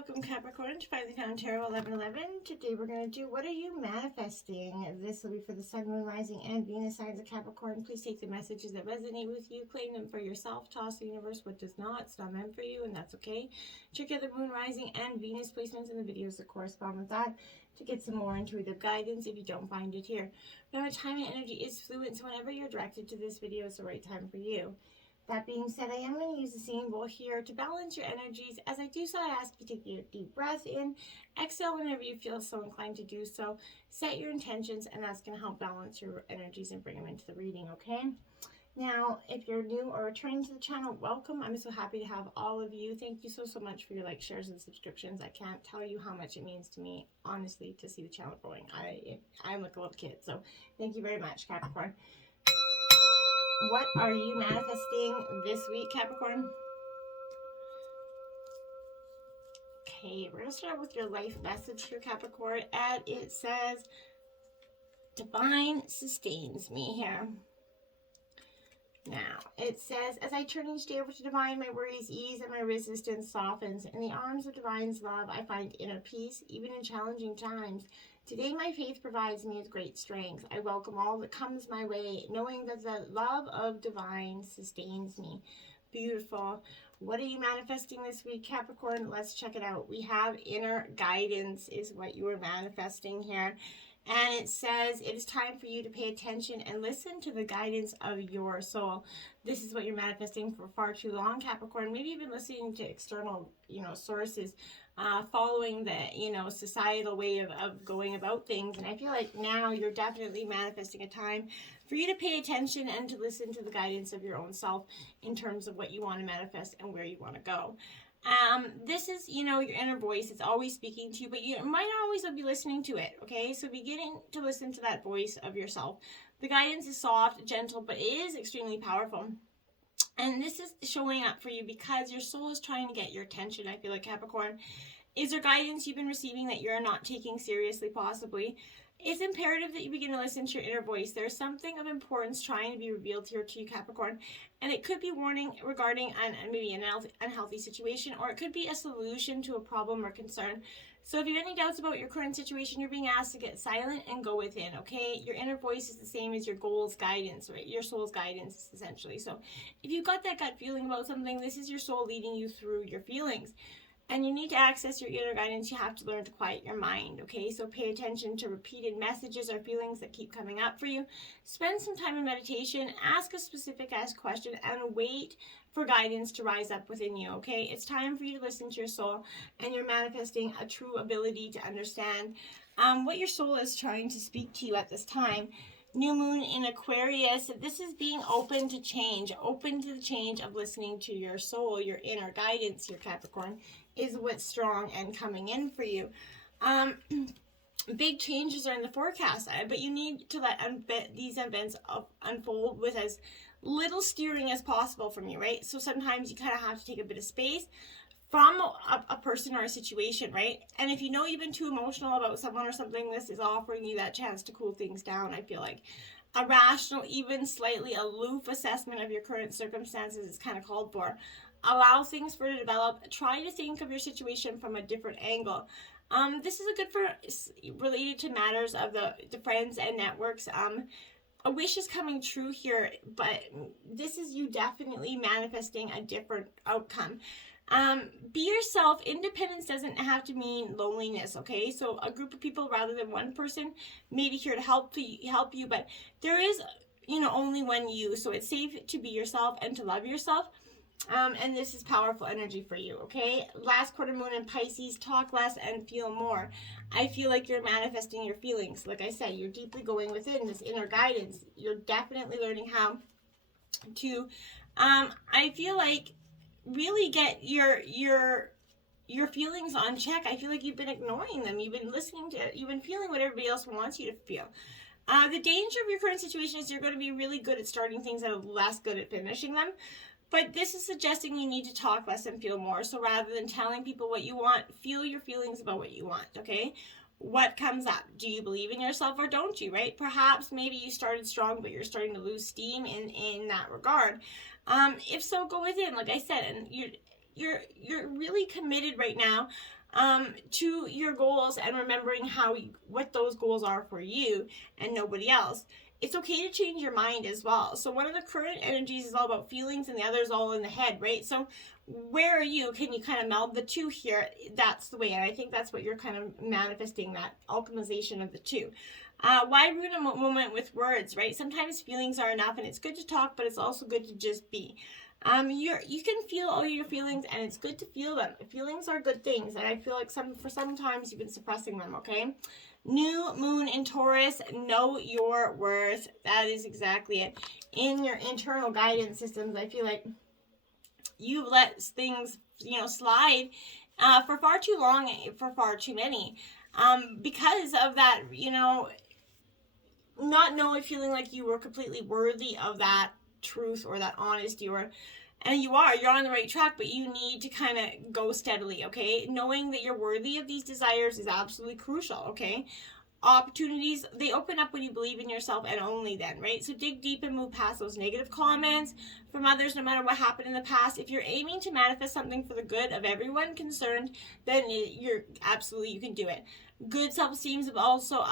Welcome Capricorn to Finally Found Tarot 1111. Today we're going to do what are you manifesting? This will be for the Sun, Moon, Rising, and Venus signs of Capricorn. Please take the messages that resonate with you, claim them for yourself, toss the universe what does not. It's not meant for you, and that's okay. Check out the Moon, Rising, and Venus placements in the videos that correspond with that to get some more intuitive guidance if you don't find it here. Remember, time and energy is fluid, so whenever you're directed to this video, it's the right time for you. That being said, I am going to use the same bowl here to balance your energies. As I do so, I ask you to take your deep breath in, exhale whenever you feel so inclined to do so. Set your intentions, and that's going to help balance your energies and bring them into the reading, okay? Now, if you're new or returning to the channel, welcome. I'm so happy to have all of you. Thank you so much for your likes, shares, and subscriptions. I can't tell you how much it means to me, honestly, to see the channel growing. I'm like a little kid, so thank you very much, Capricorn. What are you manifesting this week, Capricorn? Okay, we're going to start with your life message here, Capricorn. And it says, Divine sustains me here. Now, it says, as I turn each day over to Divine, my worries ease and my resistance softens. In the arms of Divine's love, I find inner peace, even in challenging times. Today, my faith provides me with great strength. I welcome all that comes my way, knowing that the love of Divine sustains me. Beautiful. What are you manifesting this week, Capricorn? Let's check it out. We have inner guidance is what you are manifesting here. And it says, it is time for you to pay attention and listen to the guidance of your soul. This is what you're manifesting for far too long, Capricorn. Maybe you've been listening to external, sources, following the, societal way of going about things. And I feel like now you're definitely manifesting a time for you to pay attention and to listen to the guidance of your own self in terms of what you want to manifest and where you want to go. This is, your inner voice. It's always speaking to you, but you might not always be listening to it, okay? So beginning to listen to that voice of yourself. The guidance is soft, gentle, but it is extremely powerful. And this is showing up for you because your soul is trying to get your attention, I feel like, Capricorn. Is there guidance you've been receiving that you're not taking seriously, possibly? It's imperative that you begin to listen to your inner voice. There's something of importance trying to be revealed here to you, Capricorn. And it could be warning regarding maybe an unhealthy situation, or it could be a solution to a problem or concern. So if you have any doubts about your current situation, you're being asked to get silent and go within, okay? Your inner voice is the same as your goal's guidance, right? Your soul's guidance, essentially. So if you've got that gut feeling about something, this is your soul leading you through your feelings. And you need to access your inner guidance. You have to learn to quiet your mind, okay? So pay attention to repeated messages or feelings that keep coming up for you. Spend some time in meditation. Ask a specific question and wait for guidance to rise up within you, okay? It's time for you to listen to your soul, and you're manifesting a true ability to understand what your soul is trying to speak to you at this time. New moon in Aquarius. This is being open to change, open to the change of listening to your soul, your inner guidance, your Capricorn, is what's strong and coming in for you. Big changes are in the forecast, but you need to let these events unfold with as little steering as possible from you, right? So sometimes you kind of have to take a bit of space from a person or a situation, right? And if you know you've been too emotional about someone or something, this is offering you that chance to cool things down, I feel like. A rational, even slightly aloof assessment of your current circumstances is kind of called for. Allow things for to develop. Try to think of your situation from a different angle. This is a good for related to matters of the friends and networks. A wish is coming true here, but this is you definitely manifesting a different outcome. Be yourself. Independence doesn't have to mean loneliness, okay? So a group of people rather than one person may be here to help you, but there is, only one you. So it's safe to be yourself and to love yourself. And this is powerful energy for you, okay? Last quarter moon in Pisces, talk less and feel more. I feel like you're manifesting your feelings. Like I said, you're deeply going within this inner guidance. You're definitely learning how to, I feel like, really get your feelings on check. I feel like you've been ignoring them. You've been feeling what everybody else wants you to feel. The danger of your current situation is you're going to be really good at starting things and less good at finishing them. But this is suggesting you need to talk less and feel more. So rather than telling people what you want, feel your feelings about what you want, okay? What comes up? Do you believe in yourself or don't you, right? Perhaps maybe you started strong, but you're starting to lose steam in that regard. If so, go within, like I said, and you're really committed right now to your goals and remembering what those goals are for you and nobody else. It's okay to change your mind as well. So one of the current energies is all about feelings and the other is all in the head, right? So where are you? Can you kind of meld the two here? That's the way. And I think that's what you're kind of manifesting, that alchemization of the two. Why ruin a moment with words, right? Sometimes feelings are enough, and it's good to talk, but it's also good to just be. You can feel all your feelings, and it's good to feel them. Feelings are good things, and I feel like sometimes you've been suppressing them, okay? New moon in Taurus, know your worth. That is exactly it. In your internal guidance systems, I feel like you've let things, slide for far too long, for far too many. Because of that, not knowing, feeling like you were completely worthy of that truth or that honesty, and you're on the right track, but you need to kind of go steadily, okay? Knowing that you're worthy of these desires is absolutely crucial, okay? Opportunities, they open up when you believe in yourself, and only then, right? So dig deep and move past those negative comments from others, no matter what happened in the past. If you're aiming to manifest something for the good of everyone concerned, then you can do it. Good self-esteem is also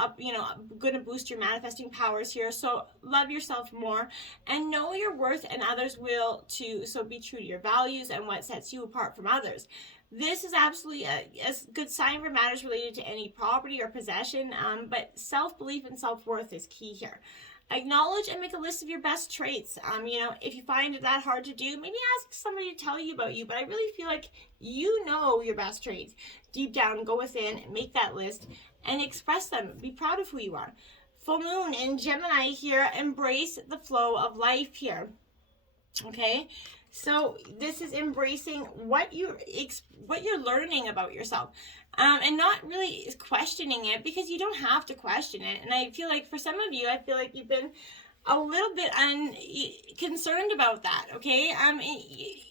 going to boost your manifesting powers here. So love yourself more and know your worth, and others will too. So be true to your values and what sets you apart from others. This is absolutely a good sign for matters related to any property or possession, but self-belief and self-worth is key here. Acknowledge and make a list of your best traits. If you find it that hard to do, maybe ask somebody to tell you about you, but I really feel like you know your best traits. Deep down, go within, make that list, and express them. Be proud of who you are. Full moon in Gemini here, embrace the flow of life here. Okay? So this is embracing what you're learning about yourself, and not really questioning it, because you don't have to question it. And I feel like for some of you, I feel like you've been a little bit concerned about that. Okay,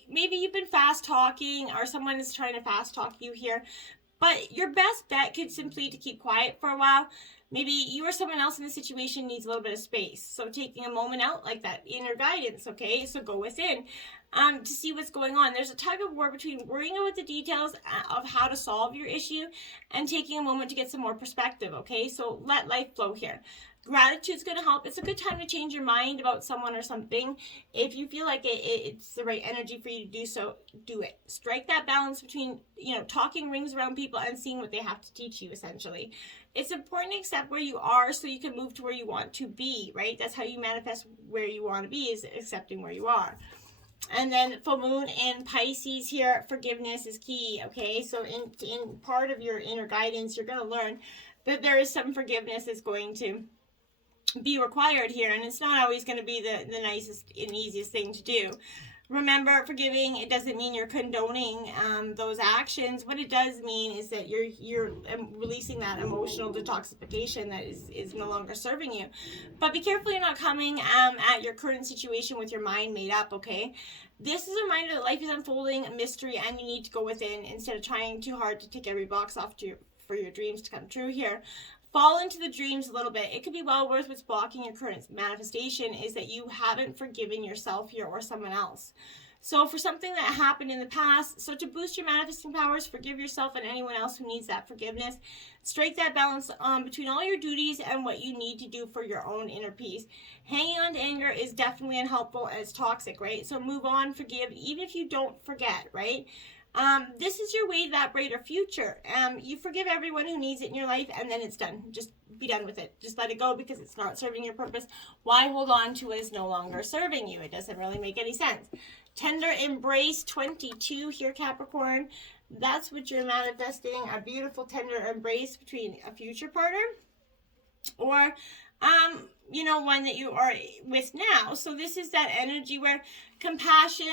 maybe you've been fast talking, or someone is trying to fast talk you here, but your best bet could simply to keep quiet for a while. Maybe you or someone else in the situation needs a little bit of space. So taking a moment out, like that inner guidance, okay? So go within to see what's going on. There's a tug of war between worrying about the details of how to solve your issue and taking a moment to get some more perspective, okay? So let life flow here. Gratitude's going to help. It's a good time to change your mind about someone or something. If you feel like it's the right energy for you to do so, do it. Strike that balance between, talking rings around people and seeing what they have to teach you, essentially. It's important to accept where you are so you can move to where you want to be, right? That's how you manifest where you want to be, is accepting where you are. And then full moon in Pisces here, forgiveness is key, okay? So in part of your inner guidance, you're going to learn that there is some forgiveness that's going to be required here, and it's not always going to be the nicest and easiest thing to do. Remember, forgiving, it doesn't mean you're condoning those actions. What it does mean is that you're releasing that emotional detoxification that is no longer serving you. But be careful you're not coming at your current situation with your mind made up, okay? This is a reminder that life is unfolding a mystery, and you need to go within instead of trying too hard to tick every box off for your dreams to come true here. Fall into the dreams a little bit. It could be well worth what's blocking your current manifestation is that you haven't forgiven yourself here or someone else. So for something that happened in the past, so to boost your manifesting powers, forgive yourself and anyone else who needs that forgiveness. Strike that balance between all your duties and what you need to do for your own inner peace. Hanging on to anger is definitely unhelpful and it's toxic, right? So move on, forgive, even if you don't forget, right? This is your way to that brighter future. You forgive everyone who needs it in your life, and then it's done. Just be done with it. Just let it go because it's not serving your purpose. Why hold on to what is no longer serving you? It doesn't really make any sense. Tender embrace 22 here, Capricorn. That's what you're manifesting, a beautiful tender embrace between a future partner or one that you are with now. So this is that energy where compassion,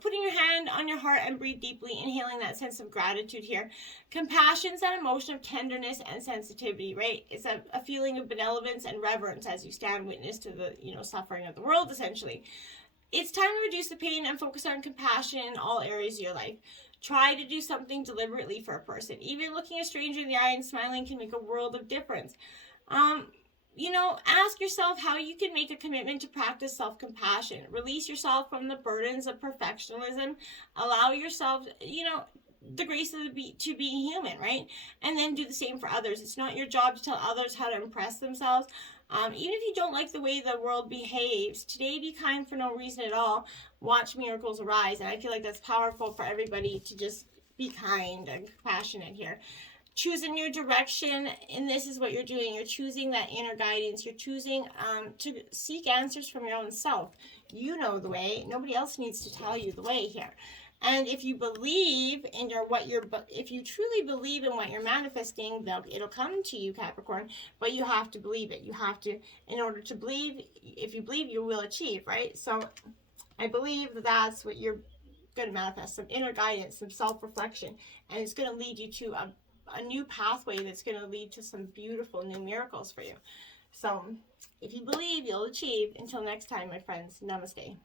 putting your hand on your heart and breathe deeply, inhaling that sense of gratitude here. Compassion is that emotion of tenderness and sensitivity, right? It's a feeling of benevolence and reverence as you stand witness to the, suffering of the world, essentially. It's time to reduce the pain and focus on compassion in all areas of your life. Try to do something deliberately for a person. Even looking a stranger in the eye and smiling can make a world of difference. Ask yourself how you can make a commitment to practice self-compassion. Release yourself from the burdens of perfectionism. Allow yourself, the grace of to being human, right? And then do the same for others. It's not your job to tell others how to impress themselves. Even if you don't like the way the world behaves, today be kind for no reason at all. Watch miracles arise. And I feel like that's powerful for everybody to just be kind and compassionate here. Choose a new direction, and this is what you're doing. You're choosing that inner guidance. You're choosing to seek answers from your own self. You know the way. Nobody else needs to tell you the way here. And if you believe in if you truly believe in what you're manifesting, it'll come to you, Capricorn. But you have to believe it. You have to, in order to believe. If you believe, you will achieve, right? So, I believe that's what you're going to manifest: some inner guidance, some self-reflection, and it's going to lead you to a new pathway that's going to lead to some beautiful new miracles for you. So, if you believe, you'll achieve. Until next time, my friends, namaste.